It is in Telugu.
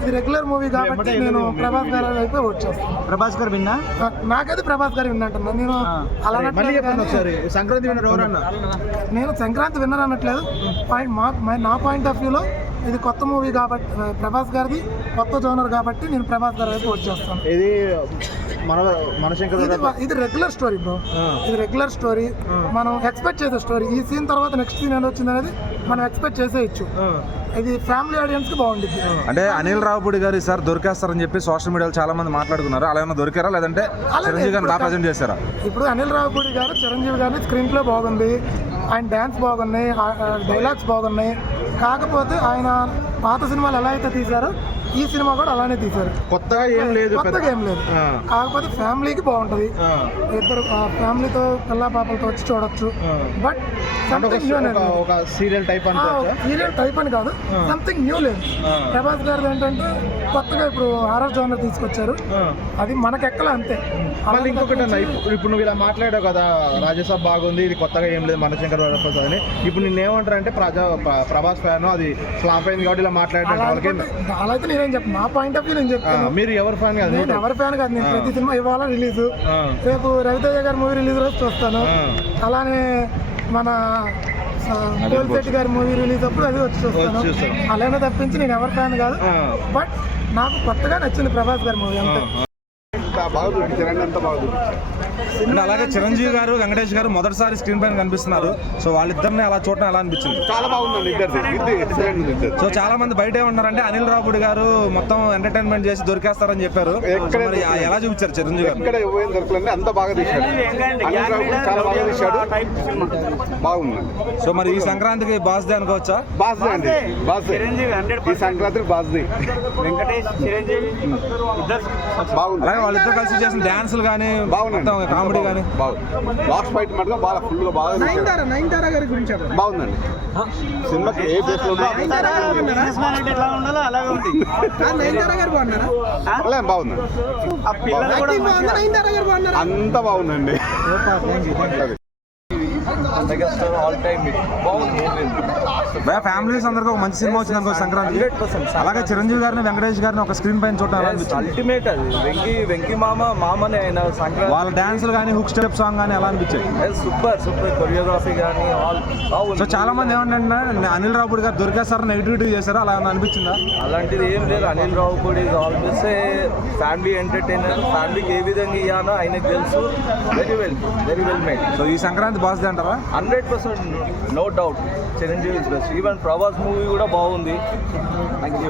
ఇది రెగ్యులర్ మూవీ కాబట్టి నేను ప్రభాస్ గారు అయితే ఓట్ చేస్తాను. ప్రభాస్ గారు విన్నా, నాకైతే ప్రభాస్ గారు విన్నట్టున్నా. నేను అలా సంక్రాంతి విన్నర్ ఎవరన్నా? నేను సంక్రాంతి విన్నర్ అనట్లేదు. నా పాయింట్ ఆఫ్ వ్యూలో ఇది కొత్త మూవీ కాబట్టి, ప్రభాస్ గారిది కొత్త జోనర్ కాబట్టి నేను ప్రభాస్ గారు వైపు ఓట్ చేస్తాను. ఇది రెగ్యులర్ స్టోరీ బ్రో, ఇది రెగ్యులర్ స్టోరీ. మనం ఎక్స్పెక్ట్ చేసే స్టోరీ. ఈ సీన్ తర్వాత నెక్స్ట్ సీన్ ఏదో వచ్చింది అనేది మనం ఎక్స్పెక్ట్ చేసేయచ్చు. ఇది ఫ్యామిలీ ఆడియన్స్ కి బాగుంటుంది. అంటే అనిల్ రావుపూడి గారు ఈసారి దొరికేస్తారని చెప్పి సోషల్ మీడియాలో చాలా మంది మాట్లాడుకున్నారు. అలా ఏమైనా దొరికారా, లేదంటే చిరంజీవి గారిని బాగా ప్రజెంట్ చేశారా? ఇప్పుడు అనిల్ రావుపూడి గారు చిరంజీవి గారిని స్క్రీన్ ప్లే బాగుంది, ఆయన డ్యాన్స్ బాగున్నాయి, డైలాగ్స్ బాగున్నాయి. కాకపోతే ఆయన పాత సినిమాలు ఎలా అయితే తీశారో ఈ సినిమా కూడా అలానే తీశారు. కొత్తగా ఏం లేదు, కాకపోతే ఫ్యామిలీకి బాగుంటది. ఇద్దరు ఫ్యామిలీతో పిల్ల పాపలతో వచ్చి చూడొచ్చు. బట్ సీరియల్ టైప్ అని కాదు, సంథింగ్ న్యూ లేదు. ప్రభాస్ గారు ఏంటంటే కొత్తగా ఇప్పుడు హారర్ జోనర్ తీసుకొచ్చారు. అది మనకెక్కలే అంతే. మళ్ళీ ఇంకొకటి అన్న, ఇప్పుడు నువ్వు ఇలా మాట్లాడావు కదా, రాజ్యసభ బాగుంది, ఇది కొత్తగా ఏం లేదు మనశంకర్ వరప్రసాద్ అని. ఇప్పుడు నిన్నేమంటారు అంటే ప్రభాస్ ఫ్యాన్, అది ఫ్లాప్ అయింది కాబట్టి ఇలా మాట్లాడడం వాళ్ళకి అలా అయితే నేనేం చెప్పను. నా పాయింట్ ఆఫ్ వ్యూ నేను చెప్తాను. మీరు ఎవరి ఫ్యాన్ కాదు? నేను ఎవరి ఫ్యాన్ కాదు. నేను ప్రతి సినిమా ఇవాళ రిలీజ్, రేపు రవితేజ గారి మూవీ రిలీజ్ రోజు చూస్తాను. అలానే మన కోల్శెట్టి గారి మూవీ రిలీజ్ అప్పుడు అది వచ్చి చూస్తాను. అలానే తప్పించి నేను ఎవరి ఫ్యాన్ కాదు. బట్ నాకు కొత్తగా నచ్చింది ప్రభాస్ గారి మూవీ అంతే. అంటే అలాగే చిరంజీవి గారు, వెంకటేష్ గారు మొదటిసారి స్క్రీన్ పైన కనిపిస్తున్నారు. సో వాళ్ళిద్దరిని అలా చూడటం ఎలా అనిపించింది? చాలా బాగుందండి. సో చాలా మంది బయట ఏమన్నారంటే అనిల్ రావుపూడి గారు మొత్తం ఎంటర్టైన్మెంట్ చేసి దొరికేస్తారని చెప్పారు. ఎలా చూపించారు చిరంజీవి గారు? ఇక్కడ ఏం దొరకలేదు, అంత బాగా తీశాడు. అనిల్ రావుపూడి చాలా బాగా తీశాడు, బాగుందండి. సో మరి ఈ సంక్రాంతికి బాస్ దే అనుకోవచ్చా? బాస్ దే అండి, బాస్ ఈ సంక్రాంతికి బాస్ దే. వెంకటేష్ చిరంజీవి బాగుంది. అలాగే వాళ్ళిద్దరు కలిసి చేసిన డాన్సులు కానీ బాగుంది, కామెడీ కానీ బాగుంది. లాస్ట్ ఫైట్ మటుగా బాగా ఫుల్ గా బాగా నయనతార గారి గురించి బాగుందండి. సినిమాకి ఏ బేస్ లో ఎట్లా ఉండాలో అలాగే ఉంది. నయనతార గారు బాగున్నారా? బాగుందండి, అంత బాగుందండి. ఫ్యామిలీస్ అందరికీ ఒక మంచి సినిమా వచ్చింది అనుకో సంక్రాంతి. అలాగే చిరంజీవి గారిని, వెంకటేష్ గారిని ఒక స్క్రీన్ పైన చూడటం అల్టిమేట్. అది వెంకీ మామనే ఆయన సంక్రాంతి. వాళ్ళ డాన్సులు కానీ, హుక్ స్టెప్ సాంగ్ కానీ ఎలా అనిపించాయి? సూపర్ కొరియోగ్రఫీ కానీ. సో చాలా మంది ఏమంటే అనిల్ రావుపూడి గారు దొరికేస్తారు, నెగిటివిటీ చేశారు, అలా అనిపించిందా? అలాంటిది ఏం లేదు. Anil Ravipudi always family entertainer. ఫ్యామిలీకి ఏ విధంగా ఇవ్వాలో ఆయనకు తెలుసు. Very well made. సో ఈ సంక్రాంతి బాస్ దే అంటారా? 100% no doubt. Chiranjeevi is best. Even Prabhas movie కూడా బాగుంది. Thank you.